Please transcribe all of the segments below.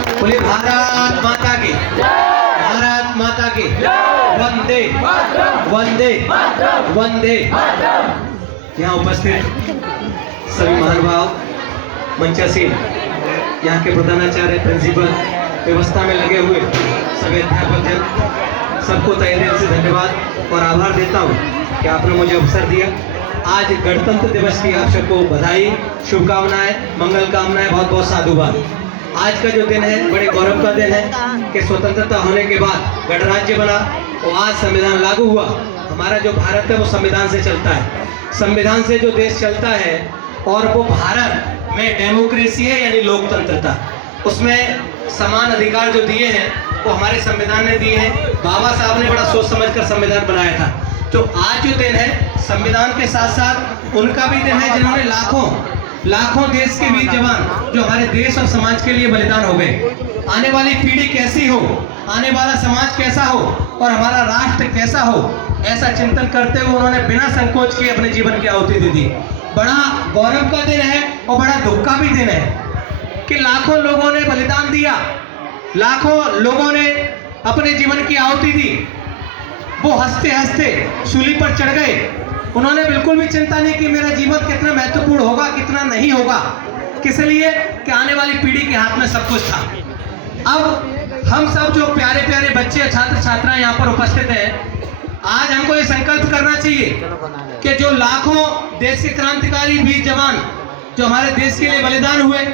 बोले भारत माता की, भारत माता की, वंदे वंदे वंदे। यहाँ उपस्थित सभी महानुभाव, मंचासीन, यहाँ के प्रधानाचार्य, प्रिंसिपल, व्यवस्था में लगे हुए सभी अध्यापक हैं, सबको तहे दिल से धन्यवाद और आभार देता हूँ कि आपने मुझे अवसर दिया। आज गणतंत्र दिवस की आप सबको बधाई, शुभकामनाएं, मंगल कामनाएं, बहुत बहुत साधुवाद। आज का जो दिन है बड़े गौरव का दिन है कि स्वतंत्रता होने के बाद गणराज्य बना और आज संविधान लागू हुआ। हमारा जो भारत है वो संविधान से चलता है, संविधान से जो देश चलता है और वो भारत में डेमोक्रेसी है यानी लोकतंत्रता, उसमें समान अधिकार जो दिए हैं वो हमारे संविधान ने दिए हैं। बाबा साहब ने बड़ा सोच समझकर संविधान बनाया था। तो आज जो दिन है संविधान के साथ साथ उनका भी दिन है जिन्होंने लाखों देश के वीर जवान जो हमारे देश और समाज के लिए बलिदान हो गए। आने वाली पीढ़ी कैसी हो, आने वाला समाज कैसा हो और हमारा राष्ट्र कैसा हो, ऐसा चिंतन करते हुए उन्होंने बिना संकोच के अपने जीवन की आहुति दे दी। बड़ा गौरव का दिन है और बड़ा दुख का भी दिन है कि लाखों लोगों ने बलिदान दिया, लाखों लोगों ने अपने जीवन की आहुति दी। वो हंसते हंसते सूली पर चढ़ गए। उन्होंने बिल्कुल भी चिंता नहीं कि मेरा जीवन कितना महत्वपूर्ण होगा, कितना नहीं होगा। किस लिए? कि आने वाली पीढ़ी के हाथ में सब कुछ था। अब हम सब जो प्यारे प्यारे बच्चे, छात्र छात्राएं यहाँ पर उपस्थित हैं, आज हमको ये संकल्प करना चाहिए कि जो लाखों देश के क्रांतिकारी वीर जवान जो हमारे देश के लिए बलिदान हुए,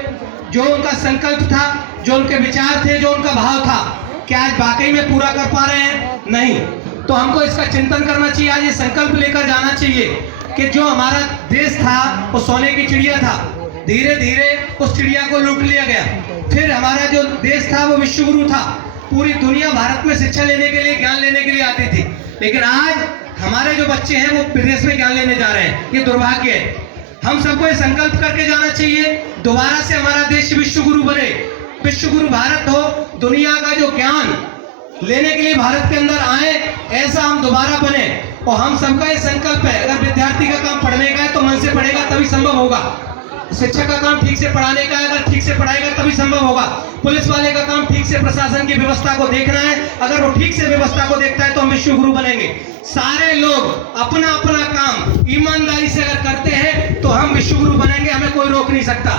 जो उनका संकल्प था, जो उनके विचार थे, जो उनका भाव था, क्या आज वाकई में पूरा कर पा रहे हैं? नहीं। तो हमको इसका चिंतन करना चाहिए, आज ये संकल्प लेकर जाना चाहिए कि जो हमारा देश था वो सोने की चिड़िया था, धीरे धीरे उस चिड़िया को लूट लिया गया। फिर हमारा जो देश था वो विश्वगुरु था, पूरी दुनिया भारत में शिक्षा लेने के लिए, ज्ञान लेने के लिए आती थी। लेकिन आज हमारे जो बच्चे हैं वो विदेश में ज्ञान लेने जा रहे हैं, ये दुर्भाग्य है। हम सबको ये संकल्प करके जाना चाहिए दोबारा से हमारा देश विश्वगुरु बने, विश्वगुरु भारत हो, दुनिया का जो ज्ञान लेने के लिए भारत के अंदर आए, ऐसा हम दोबारा बने। और हम सबका ये संकल्प है, अगर विद्यार्थी का काम पढ़ने का है तो मन से पढ़ेगा तभी संभव होगा। शिक्षक का काम ठीक से पढ़ाने का है, अगर ठीक से पढ़ाएगा तभी संभव होगा। पुलिस वाले का काम ठीक से प्रशासन की व्यवस्था को देखना है, अगर वो ठीक से व्यवस्था को देखता है तो हम विश्वगुरु बनेंगे। सारे लोग अपना अपना काम ईमानदारी से अगर करते हैं तो हम विश्वगुरु बनेंगे, हमें कोई रोक नहीं सकता।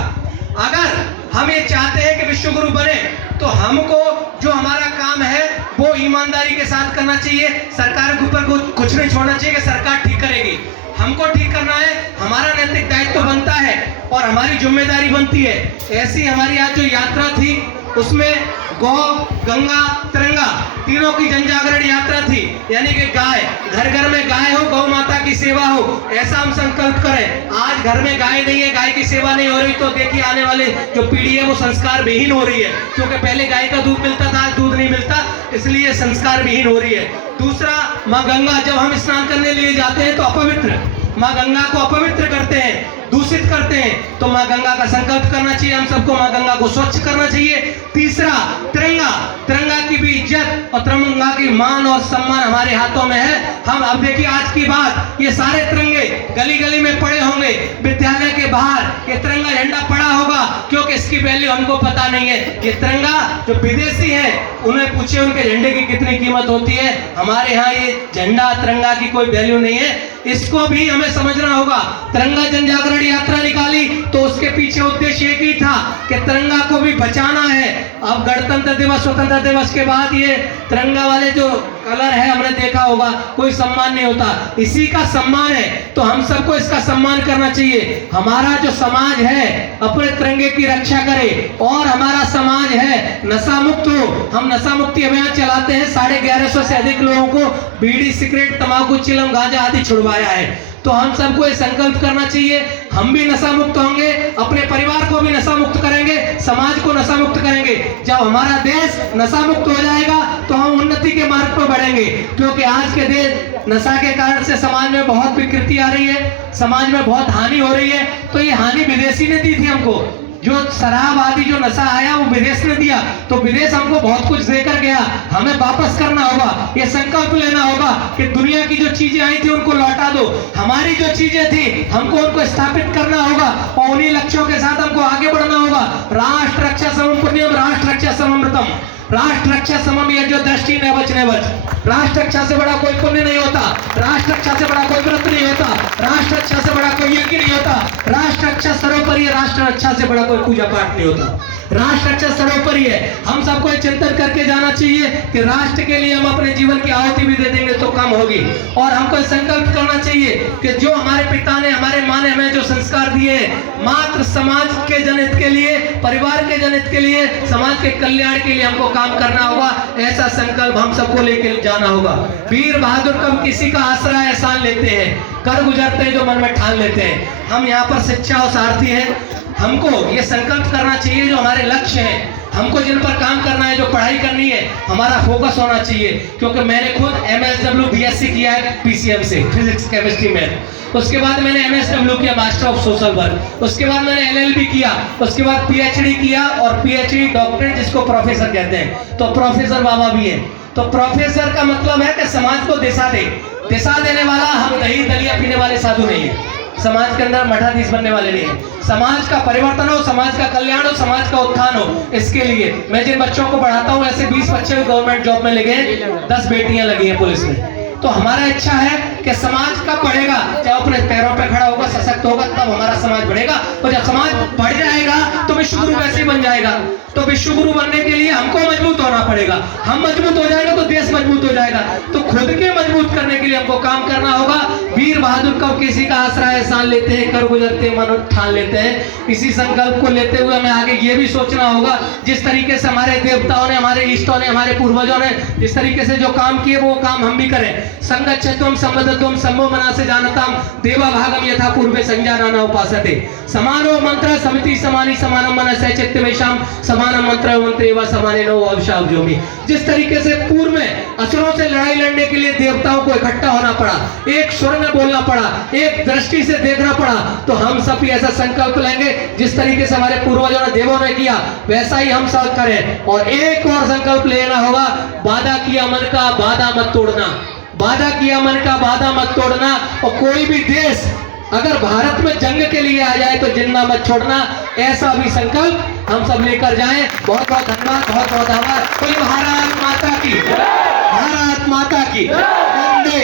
अगर हम ये चाहते हैं कि विश्वगुरु बने तो हमको जो हमारा काम है वो ईमानदारी के साथ करना चाहिए। सरकार के ऊपर कुछ नहीं छोड़ना चाहिए कि सरकार ठीक करेगी, हमको ठीक करना है। हमारा नैतिक दायित्व तो बनता है और हमारी जिम्मेदारी बनती है। ऐसी हमारी आज जो यात्रा थी उसमें गौ, गंगा, तिरंगा तीनों की जन जागरण यात्रा थी, यानी कि गाय, घर घर में गाय हो, गौ माता की सेवा हो, ऐसा हम संकल्प करें। आज घर में गाय नहीं है, गाय की सेवा नहीं हो रही, तो देखिए आने वाले जो पीढ़ी है वो संस्कार विहीन हो रही है, क्योंकि पहले गाय का दूध मिलता था, आज दूध नहीं मिलता, इसलिए संस्कार विहीन हो रही है। दूसरा, माँ गंगा, जब हम स्नान करने लिए जाते हैं तो अपवित्र, माँ गंगा को अपवित्र करते हैं, दूषित करते हैं, तो माँ गंगा का संकल्प करना चाहिए हम सबको, माँ गंगा को स्वच्छ करना चाहिए। तीसरा, तिरंगा, तिरंगा की भी इज्जत और तिरंगा की मान और सम्मान हमारे हाथों में है। हम अब देखिए आज की बात, ये सारे तिरंगे गली गली में पड़े होंगे, विद्यालय के बाहर ये तिरंगा झंडा पड़ा होगा, क्योंकि इसकी वैल्यू हमको पता नहीं है। ये तिरंगा जो विदेशी है उन्हें पूछे उनके झंडे की कितनी कीमत होती है, हमारे यहाँ ये झंडा तिरंगा की कोई वैल्यू नहीं है। इसको भी हमें समझना होगा। तिरंगा जन जागरण यात्रा निकाली तो उसके पीछे उद्देश्य एक ही था कि तिरंगा को भी बचाना है। अब गणतंत्र दिवस, स्वतंत्रता दिवस के बाद ये तिरंगा वाले जो कलर है हमने देखा होगा, कोई सम्मान नहीं होता, इसी का सम्मान है, तो हम सबको इसका सम्मान करना चाहिए। हमारा जो समाज है अपने तिरंगे की रक्षा करे और हमारा समाज है नशा मुक्त हो। हम नशा मुक्ति अभियान चलाते हैं, 1150 से अधिक लोगों को बीड़ी, सिगरेट, तंबाकू, चिलम, गांजा आदि छुड़वाया है। तो हम सबको ये संकल्प करना चाहिए, हम भी नशा मुक्त होंगे, अपने परिवार को भी नशा मुक्त करेंगे, समाज को नशा मुक्त करेंगे। जब हमारा देश नशा मुक्त हो जाएगा तो हम उन्नति के मार्ग पर बढ़ेंगे, क्योंकि आज के देश नशा के कारण से समाज में बहुत विकृति आ रही है, समाज में बहुत हानि हो रही है। तो ये हानि विदेशी ने दी थी हमको, जो शराब आदि जो नशा आया वो विदेश ने दिया, तो विदेश हमको बहुत कुछ देकर गया, हमें वापस करना होगा। ये संकल्प लेना होगा कि दुनिया की जो चीजें आई थी उनको लौटा दो, हमारी जो चीजें थी हमको उनको स्थापित करना होगा और उन्हीं लक्ष्यों के साथ हमको आगे बढ़ना होगा। राष्ट्र रक्षा समम पुण्यम, राष्ट्र रक्षा लोकम, राष्ट्र रक्षा समम यज्ञो दृष्टि नैवच नैवच। राष्ट्र रक्षा से बड़ा कोई पुण्य नहीं होता, राष्ट्र रक्षा से बड़ा कोई व्रत नहीं होता, राष्ट्र रक्षा से बड़ा कोई यज्ञ नहीं होता। राष्ट्र रक्षा सर्वोपरि है, राष्ट्र रक्षा से बड़ा कोई पूजा पाठ नहीं होता। राष्ट्र रक्षा सर्वोपरि है। हम सबको चिंतन करके जाना चाहिए कि राष्ट्र के लिए हम अपने जीवन की आहुति भी दे देंगे तो कम होगी। और हमको संकल्प करना चाहिए कि जो हमारे पिता ने, हमारे माँ ने हमें जो संस्कार दिए हैं, मात्र समाज के जनहित के लिए, परिवार के जनहित के लिए, समाज के कल्याण के लिए हमको काम करना होगा। ऐसा संकल्प हम सबको लेकर जाना होगा। वीर बहादुर कब किसी का आसरा एहसान लेते हैं, कर गुजरते हैं जो मन में ठान लेते हैं। हम यहाँ पर शिक्षा और सारथी हैं। हमको ये संकल्प करना चाहिए जो हमारे लक्ष्य हैं, हमको जिन पर काम करना है, जो पढ़ाई करनी है, हमारा फोकस होना चाहिए। क्योंकि मैंने खुद MSW BSc किया है PCM से, फिजिक्स केमिस्ट्री में। उसके बाद मैंने MSW किया, मास्टर ऑफ सोशल वर्क। उसके बाद मैंने LLB किया, उसके बाद PhD किया और PhD डॉक्टरेट जिसको प्रोफेसर कहते हैं। तो प्रोफेसर बाबा भी है। तो प्रोफेसर का मतलब है कि समाज को दिशा दे, दिशा देने वाला। हम दही दलिया पीने वाले साधु नहीं है, समाज के अंदर मठाधीश बनने वाले नहीं है। समाज का परिवर्तन हो, समाज का कल्याण हो, समाज का उत्थान हो, इसके लिए मैं जिन बच्चों को पढ़ाता हूँ, ऐसे 20 बच्चे गवर्नमेंट जॉब में लगे हैं, 10 बेटियां लगी हैं पुलिस में। तो हमारा इच्छा है कि समाज का बढ़ेगा, चाहे अपने पैरों पे खड़ा होगा, सशक्त होगा, तब हमारा समाज बढ़ेगा। और जब समाज बढ़ जाएगा तो विश्वगुरु वैसे बन जाएगा। तो विश्वगुरु बनने के लिए हमको मजबूत होना पड़ेगा। हम मजबूत हो जाएगा तो देश मजबूत हो जाएगा। तो खुद के मजबूत करने के लिए हमको काम करना होगा। वीर बहादुर कब किसी का आसरा एहसान लेते हैं, कर गुजरते मन ठान लेते हैं। इसी संकल्प को लेते हुए हमें आगे ये भी सोचना होगा, जिस तरीके से हमारे देवताओं ने, हमारे इष्टों ने, हमारे पूर्वजों ने जिस तरीके से जो काम किए, वो काम हम भी करें। संगच्छत्वम संबद्धत्वम सम्मो मनासे जानताम देवा भागम यथा पूर्वे संजानाना उपासते। समानो मंत्र समिति समानी समानम मनस्य चित्तवेशम समानम मंत्र मंत्रेवा समानेनो अवशाब्जोमि। जिस तरीके से पूर्व में असुरों से लड़ाई लड़ने के लिए देवताओं को इकट्ठा होना पड़ा, एक स्वर में बोलना पड़ा, एक दृष्टि से देखना पड़ा, तो हम सब भी ऐसा संकल्प लेंगे जिस तरीके से हमारे पूर्वजों ने, देवों ने किया, वैसा ही हम सब करें। और एक और संकल्प लेना होगा, वादा किया मन का वादा मत तोड़ना, वादा किया मन का वादा मत तोड़ना। और कोई भी देश अगर भारत में जंग के लिए आ जाए तो जिंदा मत छोड़ना। ऐसा भी संकल्प हम सब लेकर जाएं। बहुत बहुत धन्यवाद, बहुत बहुत आभार। कोई भारत माता की, भारत माता की। वंदे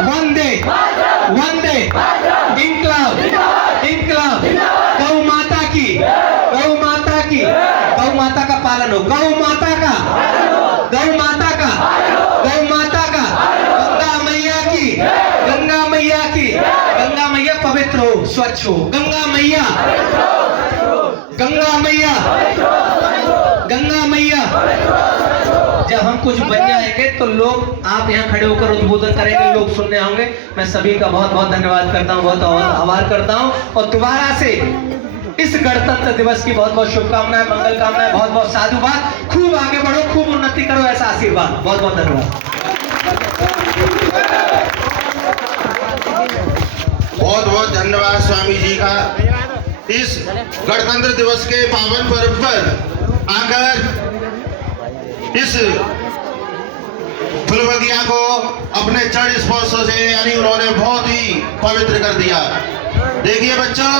वंदे वंदे, इंकलाब इंकलाब। गौ माता की, गौ माता की, गौ माता का पालन हो, गौ माता का, गौ माता का, गौ माता का। गंगा मैया की, गंगा मैया की, गंगा मैया पवित्र हो, स्वच्छ हो। गंगा मैया, गंगा मैया, गंगा मैया। जब हम कुछ बन जाएंगे तो लोग, आप यहाँ खड़े होकर उद्बोधन करेंगे, लोग सुनने होंगे। मैं सभी का बहुत बहुत धन्यवाद करता हूँ, बहुत आभार करता हूँ। और दोबारा से इस गणतंत्र दिवस की बहुत बहुत शुभकामनाएं, मंगल कामनाएं, बहुत बहुत साधुवाद। खूब आगे बढ़ो, खूब उन्नति करो, ऐसा आशीर्वाद। बहुत बहुत धन्यवाद। बहुत बहुत धन्यवाद स्वामी जी का। इस गणतंत्र दिवस के पावन पर्व पर आकर इस फुलबगिया को अपने चरण स्पर्श से, यानी उन्होंने बहुत ही पवित्र कर दिया। देखिए बच्चों,